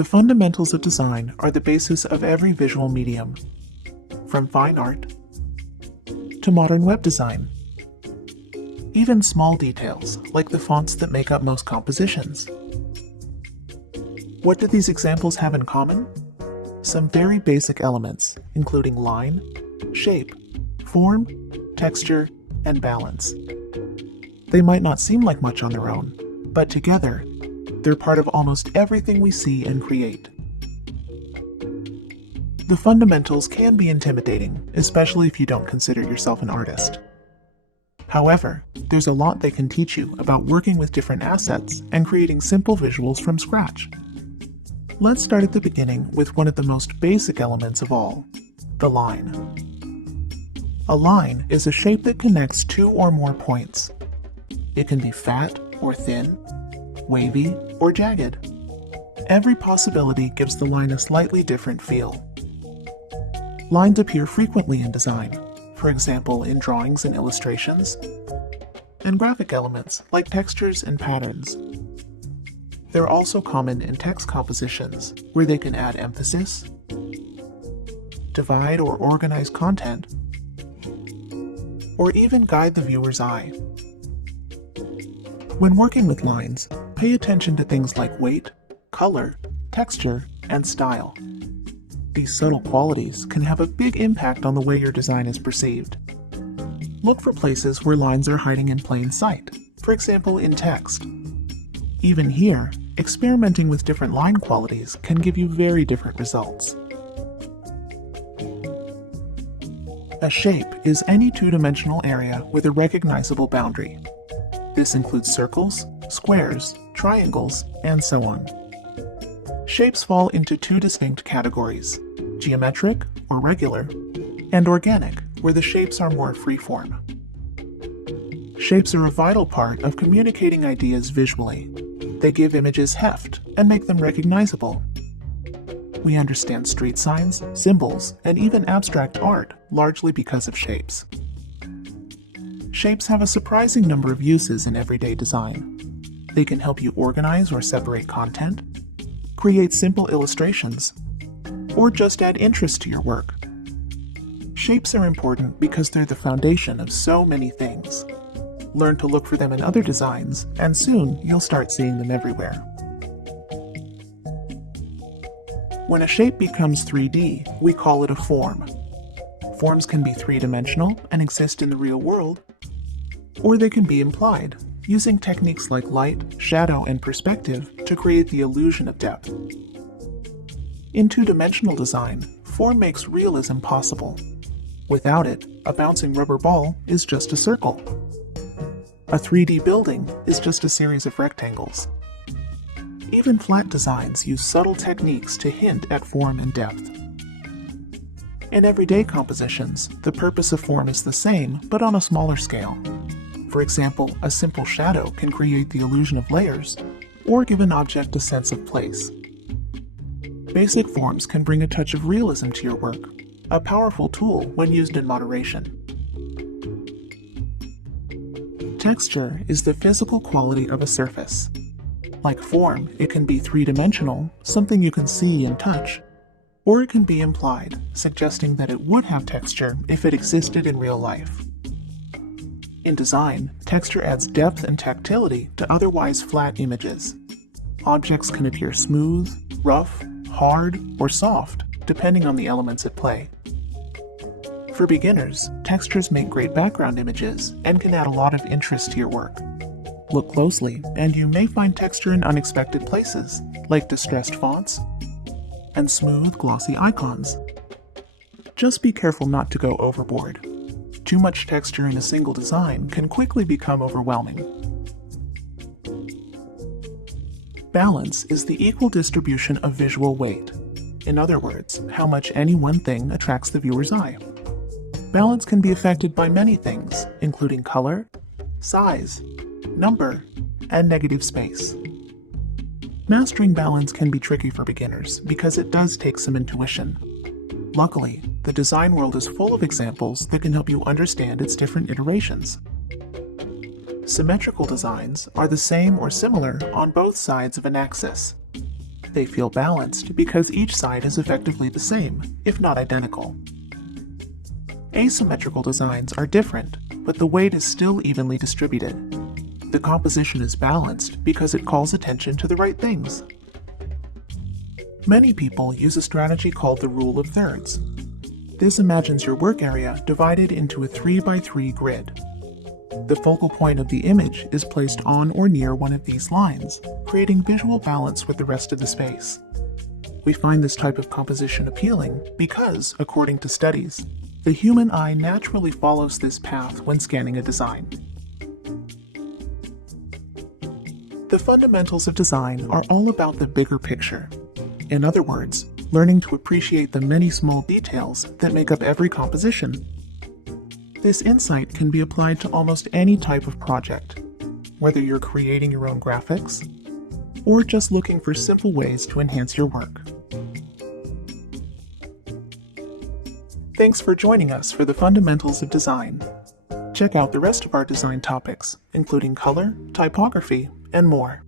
The fundamentals of design are the basis of every visual medium, from fine art to modern web design. Even small details, like the fonts that make up most compositions. What do these examples have in common? Some very basic elements, including line, shape, form, texture, and balance. They might not seem like much on their own, but together, they're part of almost everything we see and create. The fundamentals can be intimidating, especially if you don't consider yourself an artist. However, there's a lot they can teach you about working with different assets and creating simple visuals from scratch. Let's start at the beginning with one of the most basic elements of all, the line. A line is a shape that connects two or more points. It can be fat or thin, wavy or jagged. Every possibility gives the line a slightly different feel. Lines appear frequently in design, for example in drawings and illustrations, and graphic elements like textures and patterns. They're also common in text compositions, where they can add emphasis, divide or organize content, or even guide the viewer's eye. When working with lines, pay attention to things like weight, color, texture, and style. These subtle qualities can have a big impact on the way your design is perceived. Look for places where lines are hiding in plain sight, for example in text. Even here, experimenting with different line qualities can give you very different results. A shape is any two-dimensional area with a recognizable boundary. This includes circles, squares, triangles, and so on. Shapes fall into two distinct categories, geometric, or regular, and organic, where the shapes are more freeform. Shapes are a vital part of communicating ideas visually. They give images heft and make them recognizable. We understand street signs, symbols, and even abstract art largely because of shapes. Shapes have a surprising number of uses in everyday design. They can help you organize or separate content, create simple illustrations, or just add interest to your work. Shapes are important because they're the foundation of so many things. Learn to look for them in other designs, and soon you'll start seeing them everywhere. When a shape becomes 3D, we call it a form. Forms can be three-dimensional and exist in the real world, or they can be implied, using techniques like light, shadow, and perspective to create the illusion of depth. In two-dimensional design, form makes realism possible. Without it, a bouncing rubber ball is just a circle. A 3D building is just a series of rectangles. Even flat designs use subtle techniques to hint at form and depth. In everyday compositions, the purpose of form is the same, but on a smaller scale. For example, a simple shadow can create the illusion of layers, or give an object a sense of place. Basic forms can bring a touch of realism to your work, a powerful tool when used in moderation. Texture is the physical quality of a surface. Like form, it can be three-dimensional, something you can see and touch, or it can be implied, suggesting that it would have texture if it existed in real life. In design, texture adds depth and tactility to otherwise flat images. Objects can appear smooth, rough, hard, or soft, depending on the elements at play. For beginners, textures make great background images and can add a lot of interest to your work. Look closely, and you may find texture in unexpected places, like distressed fonts and smooth, glossy icons. Just be careful not to go overboard. Too much texture in a single design can quickly become overwhelming. Balance is the equal distribution of visual weight. In other words, how much any one thing attracts the viewer's eye. Balance can be affected by many things, including color, size, number, and negative space. Mastering balance can be tricky for beginners because it does take some intuition. Luckily, the design world is full of examples that can help you understand its different iterations. Symmetrical designs are the same or similar on both sides of an axis. They feel balanced because each side is effectively the same, if not identical. Asymmetrical designs are different, but the weight is still evenly distributed. The composition is balanced because it calls attention to the right things. Many people use a strategy called the rule of thirds. This imagines your work area divided into a 3x3 grid. The focal point of the image is placed on or near one of these lines, creating visual balance with the rest of the space. We find this type of composition appealing because, according to studies, the human eye naturally follows this path when scanning a design. The fundamentals of design are all about the bigger picture. In other words, learning to appreciate the many small details that make up every composition. This insight can be applied to almost any type of project, whether you're creating your own graphics or just looking for simple ways to enhance your work. Thanks for joining us for the Fundamentals of Design. Check out the rest of our design topics, including color, typography, and more.